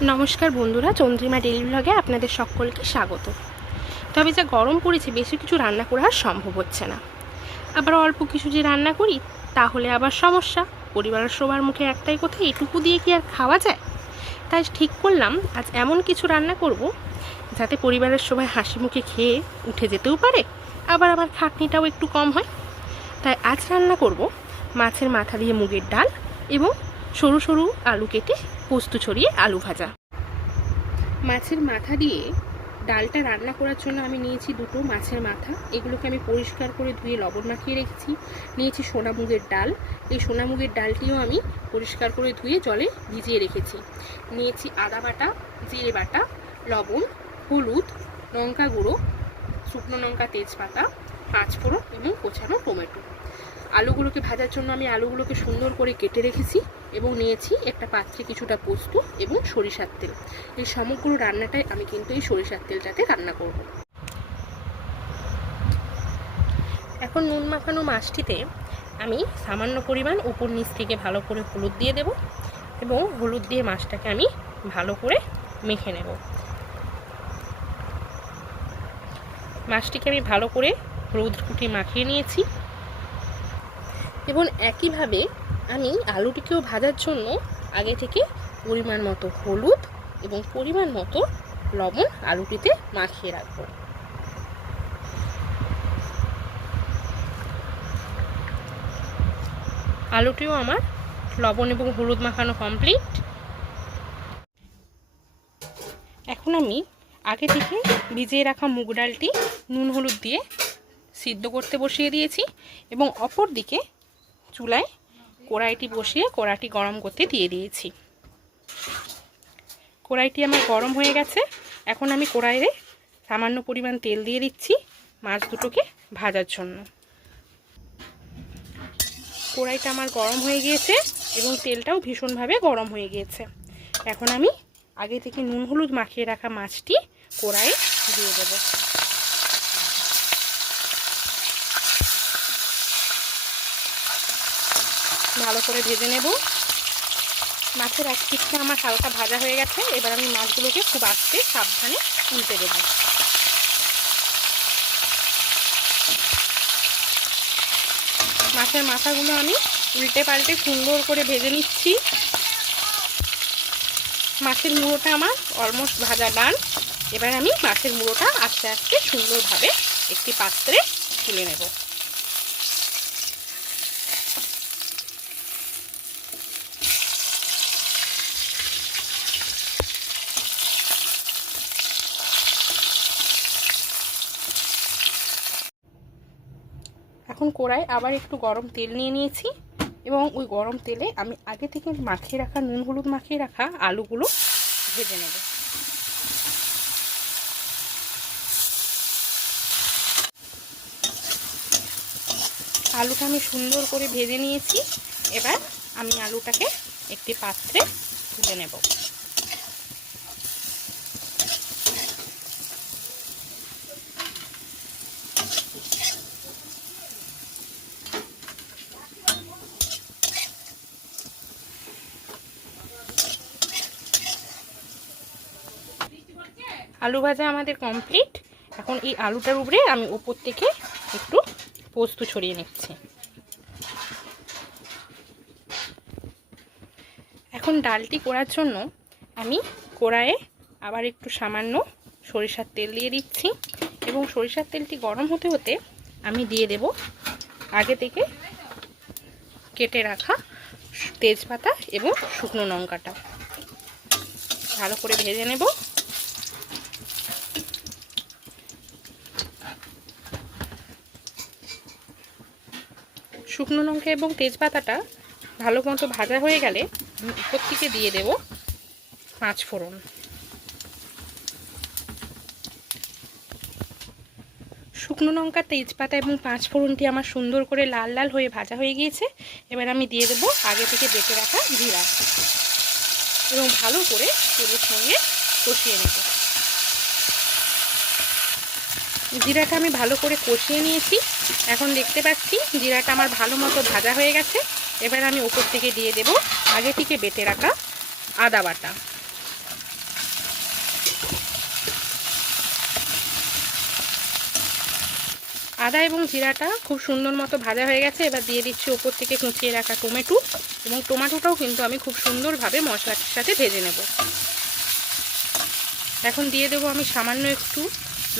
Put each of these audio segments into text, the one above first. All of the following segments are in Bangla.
नमस्कार बंधुरा चंद्रिमा डेली ब्लगे आपनादेर सकलके स्वागत। तबे जा गरम पड़ेছে बेशी किछु रान्ना करा आर सम्भव हच्छे ना। आबार अल्प किछु जे रान्ना करी ताहले आबार समस्या, परिबारेर सबार मुखे एकटाई कथा एटुकु दिये कि आर खावा जाय। ताई ठीक करलाम आज एमन किछु रान्ना करब जाते परिबारेर सबाई हासि मुखे खेये उठे जेतेও पारे, आबार आमार खाटनिटाও एकटु कम हय। ताई आज रान्ना करब माछेर माथा दिये मुगेर डाल एबं सरू सरू आलू केटे पोस्त छड़िए आलू भाजा। माछेर माथा दिए डालटा रान्ना करार जोन्नो आमी नियेछि दुटो माछेर माथा। एगुलोके आमी परिष्कार करे धुए लबण माखिए रेखेछि। नियेछि सोना मुगेर डाल, এই সোনা মুগের ডালটিও আমি পরিষ্কার করে ধুয়ে জলে ভিজিয়ে রেখেছি। নিয়েছি আদা বাটা, জিরে বাটা, লবণ, হলুদ, লঙ্কা গুঁড়ো, শুকনো লঙ্কা, তেজপাতা, পাঁচফোড়ন এবং কোচানো টমেটো। আলুগুলোকে ভাজার জন্য আমি আলুগুলোকে সুন্দর করে কেটে রেখেছি এবং নিয়েছি একটা পাত্রে কিছুটা পোস্ত এবং সরিষার তেল। এই সমগ্র রান্নাটাই আমি কিন্তু এই সরিষার তেলটাতে রান্না করব। এখন নুন মাখানো মাছটিতে আমি সামান্য পরিমাণ উপর নিচ থেকে ভালো করে হলুদ দিয়ে দেব এবং হলুদ দিয়ে মাছটাকে আমি ভালো করে মেখে নেব। মাছটিকে আমি ভালো করে হলুদ কুটি মাখিয়ে নিয়েছি এবং একইভাবে আমি আলুটিকেও ভাজার জন্য আগে থেকে পরিমাণ মতো হলুদ এবং পরিমাণ মতো লবণ আলুটিতে মাখিয়ে রাখবো। আলুটিও আমার লবণ এবং হলুদ মাখানো কমপ্লিট। এখন আমি আগে থেকে ভিজিয়ে রাখা মুগ ডালটি নুন হলুদ দিয়ে সিদ্ধ করতে বসিয়ে দিয়েছি এবং অপর দিকে চুলায় কড়াইটি বসিয়ে কড়াইটি গরম করতে দিয়ে দিয়েছি। কড়াইটি আমার গরম হয়ে গেছে। এখন আমি কড়াইয়ে সামান্য পরিমাণ তেল দিয়ে দিচ্ছি মাছ দুটোকে ভাজার জন্য। কড়াইটা আমার গরম হয়ে গিয়েছে এবং তেলটাও ভীষণভাবে গরম হয়ে গিয়েছে। এখন আমি আগে থেকে নুন হলুদ মাখিয়ে রাখা মাছটি কড়াইয়ে দিয়ে দেব। ভালো করে ভেজে নেব। মাছের এক পিঠটা আমার হালকা ভাজা হয়ে গেছে। এবার আমি মাছগুলোকে খুব আস্তে সাবধানে উল্টে দেব। মাছের মাথাগুলো আমি উল্টে পাল্টে সুন্দর করে ভেজে নিচ্ছি। মাছের মুড়োটা আমার অলমোস্ট ভাজা ডান। এবার আমি মাছের মুড়োটা আস্তে আস্তে সুন্দরভাবে একটি পাত্রে তুলে নেব। এখন কড়াই আবার একটু গরম তেল নিয়ে নিয়েছি এবং ওই গরম তেলে আমি আগে থেকে মাখিয়ে রাখা নুন হলুদ মাখিয়ে রাখা আলুগুলো ভেজে নেব। আলুটা আমি সুন্দর করে ভেজে নিয়েছি। এবার আমি আলুটাকে একটি পাত্রে তুলে নেব। আলু ভাজা আমাদের কমপ্লিট। এখন এই আলুটার উপরে আমি উপর থেকে একটু পোস্ত ছড়িয়ে নিচ্ছি। এখন ডালটি করার জন্য আমি কড়াইয়ে আবার একটু সামান্য সরিষার তেল দিয়ে দিচ্ছি এবং সরিষার তেলটি গরম হতে হতে আমি দিয়ে দেব আগে থেকে কেটে রাখা তেজপাতা এবং শুকনো লঙ্কাটা। ভালো করে ভেজে নেব। শুকনো লঙ্কা এবং তেজপাতাটা ভালো মতো ভাজা হয়ে গেলে উপর থেকে দিয়ে দেব পাঁচফোড়ন। শুকনো লঙ্কা, তেজপাতা এবং পাঁচফোড়নটি আমার সুন্দর করে লাল লাল হয়ে ভাজা হয়ে গিয়েছে। এবার আমি দিয়ে দেব আগে থেকে বেটে রাখা জিরা এবং ভালো করে তেলের সঙ্গে কষিয়ে নেব। জিরাটা আমি ভালো করে কষিয়ে নিয়েছি। এখন দেখতে পাচ্ছি জিরাটা আমার ভালো মতো ভাজা হয়ে গেছে। এবার আমি উপর থেকে দিয়ে দেব আগে থেকে বেটে রাখা আদা বাটা। আদা এবং জিরাটা খুব সুন্দর মতো ভাজা হয়ে গেছে। এবার দিয়ে দিচ্ছি ওপর থেকে কুচিয়ে রাখা টমেটো, এবং টমেটোটাও কিন্তু আমি খুব সুন্দরভাবে মশলাটার সাথে ভেজে নেব। এখন দিয়ে দেবো আমি সামান্য একটু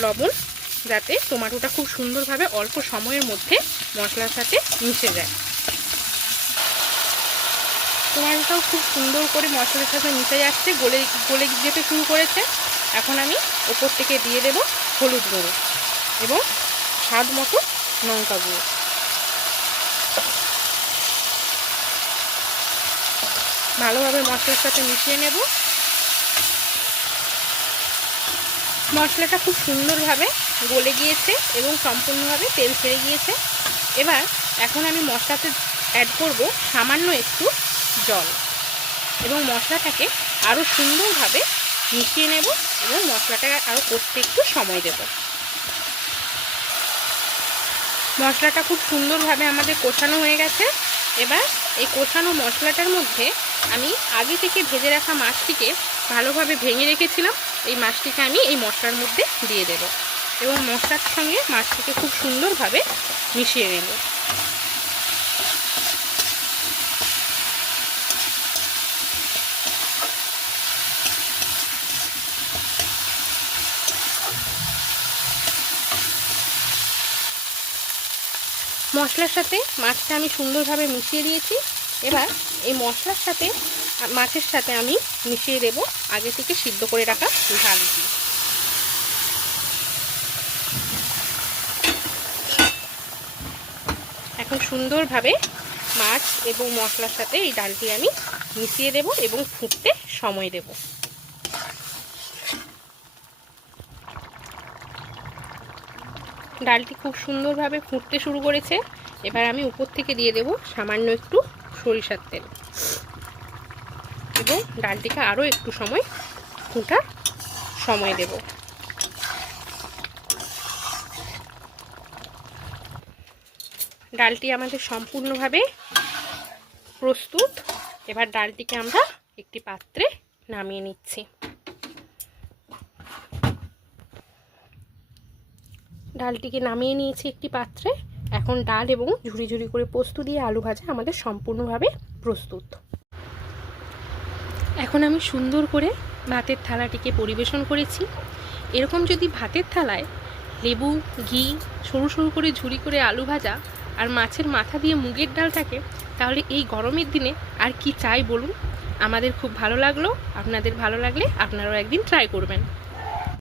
লবণ, যাতে টমেটোটা খুব সুন্দরভাবে অল্প সময়ের মধ্যে মশলার সাথে মিশে যায়। টমেটোটাও খুব সুন্দর করে মশলার সাথে মিশে যাচ্ছে, গলে যেতে শুরু করেছে। এখন আমি ওপর থেকে দিয়ে দেব হলুদ গুঁড়ো এবং স্বাদ মতো লঙ্কা গুঁড়ো। ভালোভাবে মশলার সাথে মিশিয়ে নেব। মশলাটা খুব সুন্দরভাবে গলে গিয়েছে এবং সম্পূর্ণভাবে তেল ছেড়ে গিয়েছে। এবার এখন আমি মশলাতে অ্যাড করব সামান্য একটু জল, এবং মশলাটাকে আরও সুন্দরভাবে মিশিয়ে নেব এবং মশলাটাকে আরও কষতে একটু সময় দেব। মশলাটা খুব সুন্দরভাবে আমাদের কষানো হয়ে গেছে। এবার এই কষানো মশলাটার মধ্যে আমি আগে থেকে ভেজে রাখা মাছটিকে ভালোভাবে ভেঙে রেখেছিলাম, এই মাছটিকে আমি এই মশলার মধ্যে দিয়ে দেব এবং মশলার সঙ্গে মাছটিকে খুব সুন্দরভাবে মিশিয়ে নেব। মশলার সাথে মাছটা আমি সুন্দরভাবে মিশিয়ে দিয়েছি। এবার এই মশলার সাথে মাছের সাথে আমি মিশিয়ে দেব আগে থেকে সিদ্ধ করে রাখা ডালটি। এখন সুন্দরভাবে মাছ এবং মশলার সাথে এই ডালটি আমি মিশিয়ে দেব এবং ফুটতে সময় দেব। ডালটি খুব সুন্দরভাবে ফুটতে শুরু করেছে। এবার আমি উপর থেকে দিয়ে দেব সামান্য একটু সরিষার তেল, এবং ডালটিকে আরও একটু সময় ফুটার সময় দেব। ডালটি আমাদের সম্পূর্ণভাবে প্রস্তুত। এবার ডালটিকে আমরা একটি পাত্রে নামিয়ে নিচ্ছি। ডালটিকে নামিয়ে নিয়েছি একটি পাত্রে। এখন ডাল এবং ঝুরি ঝুরি করে পোস্ত দিয়ে আলু ভাজা আমাদের সম্পূর্ণভাবে প্রস্তুত। এখন আমি সুন্দর করে ভাতের থালাটিকে পরিবেশন করেছি। এরকম যদি ভাতের থালায় লেবু, ঘি, সরু সরু করে ঝুরি করে আলু ভাজা আর মাছের মাথা দিয়ে মুগের ডাল থাকে, তাহলে এই গরমের দিনে আর কি চাই বলুন। আমাদের খুব ভালো লাগলো। আপনাদের ভালো লাগলে আপনারাও একদিন ট্রাই করবেন।